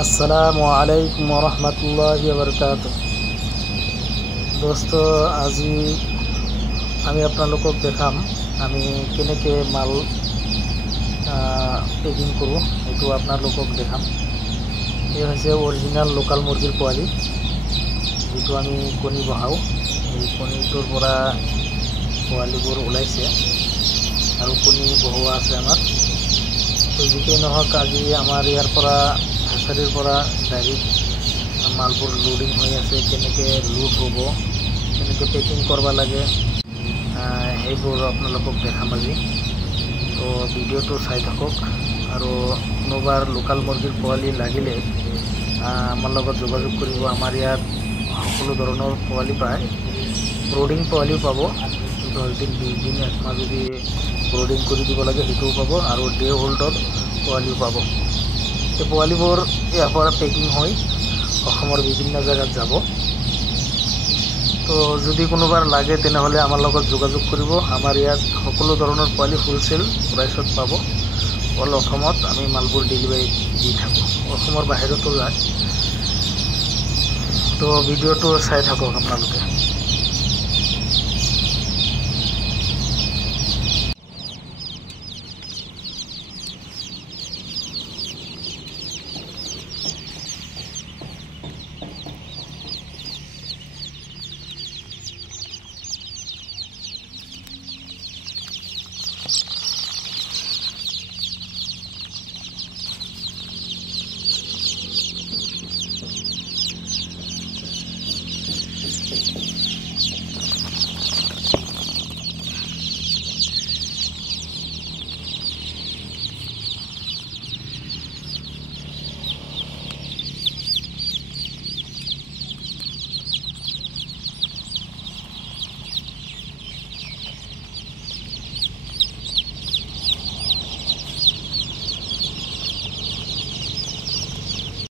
আসসালামু আলাইকুম ৰহমতুল্লাহি বাৰাকাতুহু। দোস্ত, আজি আমি আপোনালোকক দেখাম আমি কেনেকৈ মাল পেকিং কৰোঁ, এইটো আপোনালোকক দেখাম। এই হৈছে অৰিজিনেল লোকাল মুৰ্গীৰ পোৱালি, যিটো আমি কণী বহাওঁ। এই কণীটোৰ পৰা পোৱালিবোৰ ওলাইছে আৰু কণী বহোৱা আছে আমাৰ। তো যিকেই নহওক, আজি আমাৰ ইয়াৰ পৰা হেচাৰীৰ পৰা ডাইৰেক্ট মালবোৰ লোডিং হৈ আছে। কেনেকৈ লোড হ'ব, কেনেকৈ পেকিং কৰিব লাগে, সেইবোৰ আপোনালোকক দেখাম আজি। তো ভিডিঅ'টো চাই থাকক। আৰু কোনোবাৰ লোকাল মুৰ্গীৰ পোৱালি লাগিলে আমাৰ লগত যোগাযোগ কৰিব। আমাৰ ইয়াত সকলো ধৰণৰ পোৱালি পায়। ব্ৰডিং পোৱালিও পাব, 10 দিন 20 দিন 1 মাহ যদি ব্ৰডিং কৰি দিব লাগে সেইটোও পাব, আৰু ডে হোল্ডৰ পোৱালিও পাব। এই পোৱালিবোৰ ইয়াৰ পৰা পেকিং হৈ অসমৰ বিভিন্ন জেগাত যাব। তো যদি কোনোবাৰ লাগে তেনেহ'লে আমাৰ লগত যোগাযোগ কৰিব। আমাৰ ইয়াত সকলো ধৰণৰ পোৱালি হোলচেল প্ৰাইচত পাব। অল অসমত আমি মালবোৰ ডেলিভাৰী দি থাকোঁ, অসমৰ বাহিৰতো যায়। তো ভিডিঅ'টো চাই থাকক আপোনালোকে।